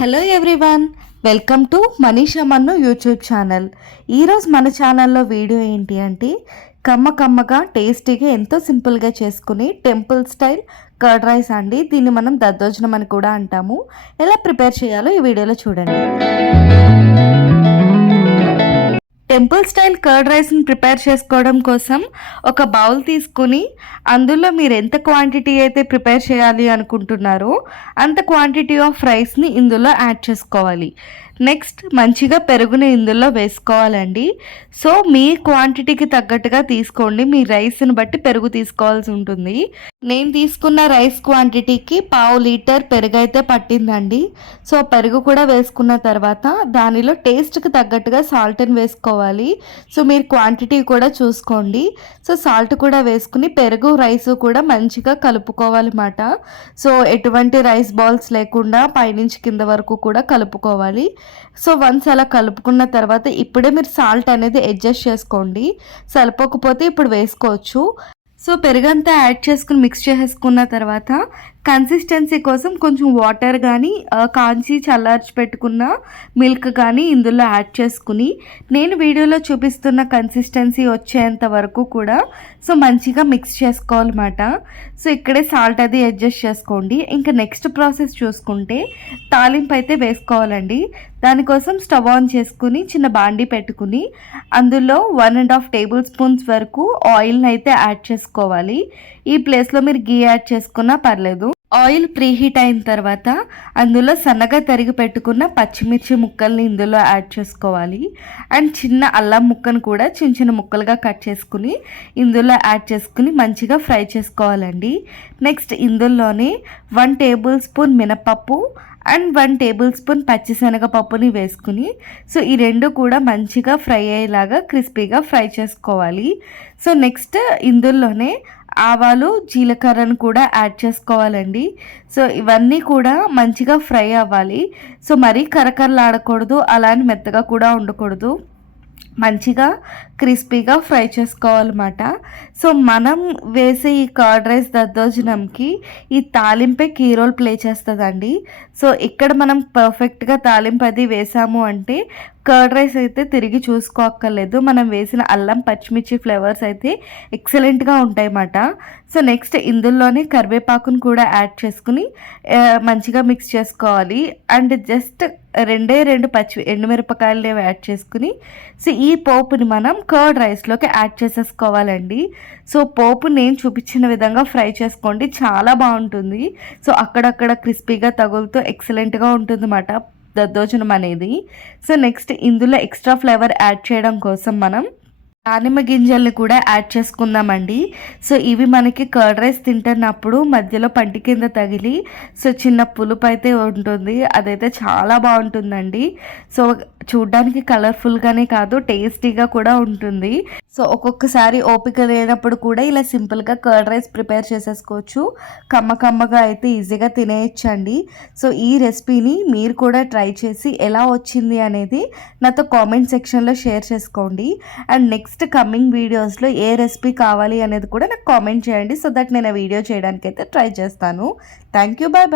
Hello everyone, welcome to Manisha మన్ను YouTube channel. ఈరోజు మన ఛానల్లో వీడియో ఏంటి అంటే కమ్మగా టేస్టీగా ఎంతో సింపుల్గా చేసుకుని టెంపుల్ స్టైల్ కర్డ్ రైస్ అండి. దీన్ని మనం దద్దోజనం అని కూడా అంటాము. ఎలా ప్రిపేర్ చేయాలో ఈ వీడియోలో చూడండి. టెంపుల్ స్టైల్ కర్డ్ రైస్ని ప్రిపేర్ చేసుకోవడం కోసం ఒక బౌల్ తీసుకుని అందులో మీరు ఎంత క్వాంటిటీ అయితే ప్రిపేర్ చేయాలి అనుకుంటున్నారో అంత క్వాంటిటీ ఆఫ్ రైస్ని ఇందులో యాడ్ చేసుకోవాలి. నెక్స్ట్ మంచిగా పెరుగుని ఇందులో వేసుకోవాలండి. సో మీ క్వాంటిటీకి తగ్గట్టుగా తీసుకోండి. మీ రైస్ని బట్టి పెరుగు తీసుకోవాల్సి ఉంటుంది. నేను తీసుకున్న రైస్ క్వాంటిటీకి 1/2 లీటర్ పెరుగు అయితే పట్టిందండి. సో పెరుగు కూడా వేసుకున్న తర్వాత దానిలో టేస్ట్కి తగ్గట్టుగా సాల్ట్ని వేసుకోవాలి. సో మీరు క్వాంటిటీ కూడా చూసుకోండి. సో సాల్ట్ కూడా వేసుకుని పెరుగు రైస్ కూడా మంచిగా కలుపుకోవాలన్నమాట. సో ఎటువంటి రైస్ బాల్స్ లేకుండా పైనుంచి కింద వరకు కూడా కలుపుకోవాలి. సో వన్స్ అలా కలుపుకున్న తర్వాత ఇప్పుడే మీరు సాల్ట్ అనేది అడ్జస్ట్ చేసుకోండి. సరిపోకపోతే ఇప్పుడు వేసుకోవచ్చు. సో పెరుగంతా యాడ్ చేసుకుని మిక్స్ చేసుకున్న తర్వాత కన్సిస్టెన్సీ కోసం కొంచెం వాటర్ కానీ కాంచి చల్లార్చి పెట్టుకున్న మిల్క్ కానీ ఇందులో యాడ్ చేసుకుని నేను వీడియోలో చూపిస్తున్న కన్సిస్టెన్సీ వచ్చేంత వరకు కూడా సో మంచిగా మిక్స్ చేసుకోవాలన్నమాట. సో ఇక్కడే సాల్ట్ అది అడ్జస్ట్ చేసుకోండి. ఇంకా నెక్స్ట్ ప్రాసెస్ చూసుకుంటే తాలింపు అయితే వేసుకోవాలండి. దానికోసం స్టవ్ ఆన్ చేసుకుని చిన్న బాండీ పెట్టుకుని అందులో 1.5 టేబుల్ స్పూన్స్ వరకు ఆయిల్ని అయితే యాడ్ చేసుకోవాలి. ఈ ప్లేస్లో మీరు గీ యాడ్ చేసుకున్నా పర్లేదు. ఆయిల్ ప్రీహీట్ అయిన తర్వాత అందులో సన్నగా తరిగి పెట్టుకున్న పచ్చిమిర్చి ముక్కల్ని ఇందులో యాడ్ చేసుకోవాలి. అండ్ చిన్న అల్లం ముక్కను కూడా చిన్న చిన్న ముక్కలుగా కట్ చేసుకుని ఇందులో యాడ్ చేసుకుని మంచిగా ఫ్రై చేసుకోవాలండి. నెక్స్ట్ ఇందులోనే 1 టేబుల్ స్పూన్ మినపప్పు అండ్ 1 టేబుల్ స్పూన్ పచ్చిశనగపప్పుని వేసుకుని సో ఈ రెండు కూడా మంచిగా ఫ్రై అయ్యేలాగా క్రిస్పీగా ఫ్రై చేసుకోవాలి. సో నెక్స్ట్ ఇందులోనే ఆవాలు జీలకర్రను కూడా యాడ్ చేసుకోవాలండి. సో ఇవన్నీ కూడా మంచిగా ఫ్రై అవ్వాలి. సో మరీ కరకరలాడకూడదు, అలానే మెత్తగా కూడా ఉండకూడదు. మంచిగా క్రిస్పీగా ఫ్రై చేసుకోవాలన్నమాట. సో మనం వేసే ఈ కర్డ్ రైస్ దద్దోజనంకి ఈ తాలింపే కీ రోల్ ప్లే చేస్తుందండి. సో ఇక్కడ మనం పర్ఫెక్ట్గా తాలింపు అది వేసాము అంటే కర్డ్ రైస్ అయితే తిరిగి చూసుకోక్కర్లేదు. మనం వేసిన అల్లం పచ్చిమిర్చి ఫ్లేవర్స్ అయితే ఎక్సలెంట్గా ఉంటాయన్నమాట. సో నెక్స్ట్ ఇందులోనే కరివేపాకును కూడా యాడ్ చేసుకుని మంచిగా మిక్స్ చేసుకోవాలి. అండ్ జస్ట్ 2 ఎండుమిరపకాయలు యాడ్ చేసుకుని సో ఈ పోపుని మనం కర్డ్ రైస్లోకి యాడ్ చేసేసుకోవాలండి. సో పోపు నేను చూపించిన విధంగా ఫ్రై చేసుకోండి, చాలా బాగుంటుంది. సో అక్కడక్కడ క్రిస్పీగా తగులుతూ ఎక్సలెంట్గా ఉంటుంది అన్నమాట దద్దోజనం అనేది. సో నెక్స్ట్ ఇందులో ఎక్స్ట్రా ఫ్లేవర్ యాడ్ చేయడం కోసం మనం దానిమ్మ గింజల్ని కూడా యాడ్ చేసుకుందామండి. సో ఇవి మనకి కర్డ్ రైస్ తింటున్నప్పుడు మధ్యలో పంటి కింద తగిలి సో చిన్న పులుపు అయితే ఉంటుంది, అదైతే చాలా బాగుంటుందండి. సో చూడ్డానికి కలర్ఫుల్గానే కాదు టేస్టీగా కూడా ఉంటుంది. సో ఒక్కొక్కసారి ఓపిక లేనప్పుడు కూడా ఇలా సింపుల్గా కర్డ్ రైస్ ప్రిపేర్ చేసేసుకోవచ్చు. కమ్మగా అయితే ఈజీగా తినేయచ్చండి. సో ఈ రెసిపీని మీరు కూడా ట్రై చేసి ఎలా వచ్చింది అనేది నాతో కామెంట్ సెక్షన్లో షేర్ చేసుకోండి. అండ్ నెక్స్ట్ కమింగ్ వీడియోస్లో ఏ రెసిపీ కావాలి అనేది కూడా నాకు కామెంట్ చేయండి. సో దట్ నేను ఆ వీడియో చేయడానికి అయితే ట్రై చేస్తాను. Thank you, bye bye.